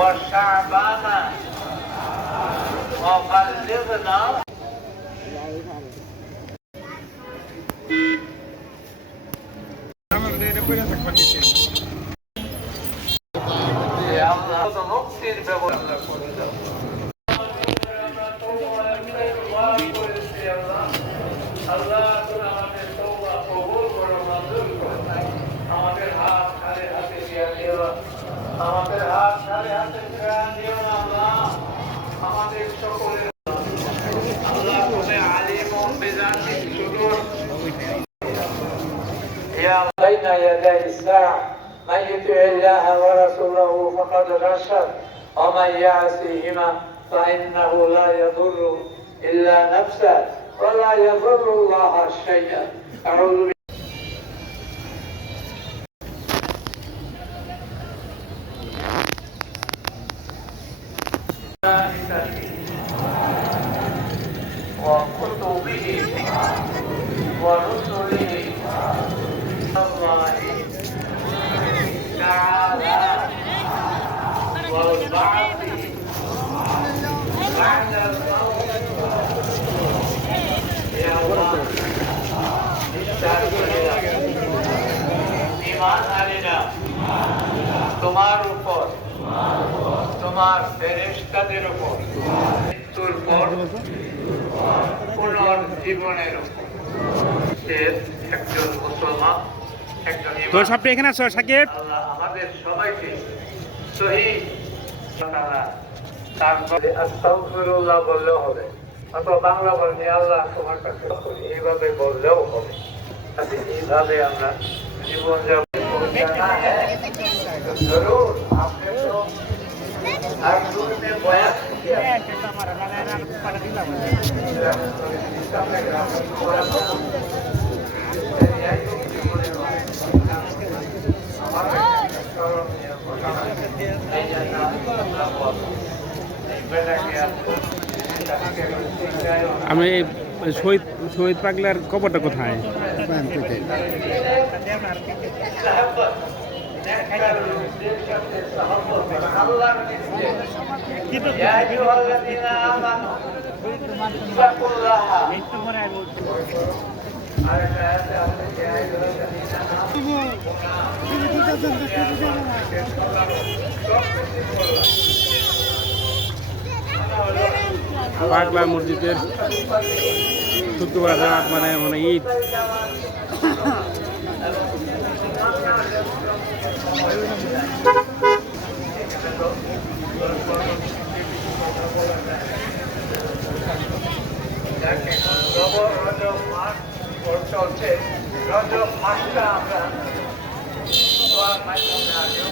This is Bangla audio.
وشعبان وبلغنا মুক্তির ব্যবস্থা করে দাও। আল্লাহ আমাদের তওবা কবুল করো, মঞ্জুর করো। আমাদের হাত খালি হাতে দিয়ে দিও, আমাদের হাত খালি হাতে দিয়ে দিও না আল্লাহ। আমাদের সকলের আল্লাহ তুমি আলিম বিজাতি সুদূর। يا بين يدي الساعة من يطع الله ورسوله فقد رشد ومن يعصيهما فإنه لا يضر إلا نفسه ولا يضر الله شيئا. أعوذ وكتبه ورسله الله تعالى والبعث بعد الموت. يا الله ঈমান আনিনা তোমার উপর, তোমার ফেরেশতাদের উপর, মৃত্যুর পর পুনর্জীবনের উপর। একজন মুসলমান, একজন আপনি এখানে আছো সাকিব? আল্লাহ আমাদের সবাইকে শহীদ তারপরে আস্তাগফিরুল্লাহ বললেও হবে, অথবা বাংলা বললে আল্লাহ তোমার কাছে এইভাবে বললেও হবে। এইভাবে আমরা জীবন যাপন জরুর। আপনি তো আর দুর্নে বয়াস আমি শহীদ পাগলার কবরটা কোথায়? পাগলা মসজিদের শুক্রবার রাত মানে ঈদ। চলছে রজব মাসটা আমরা মাধ্যমে আগেও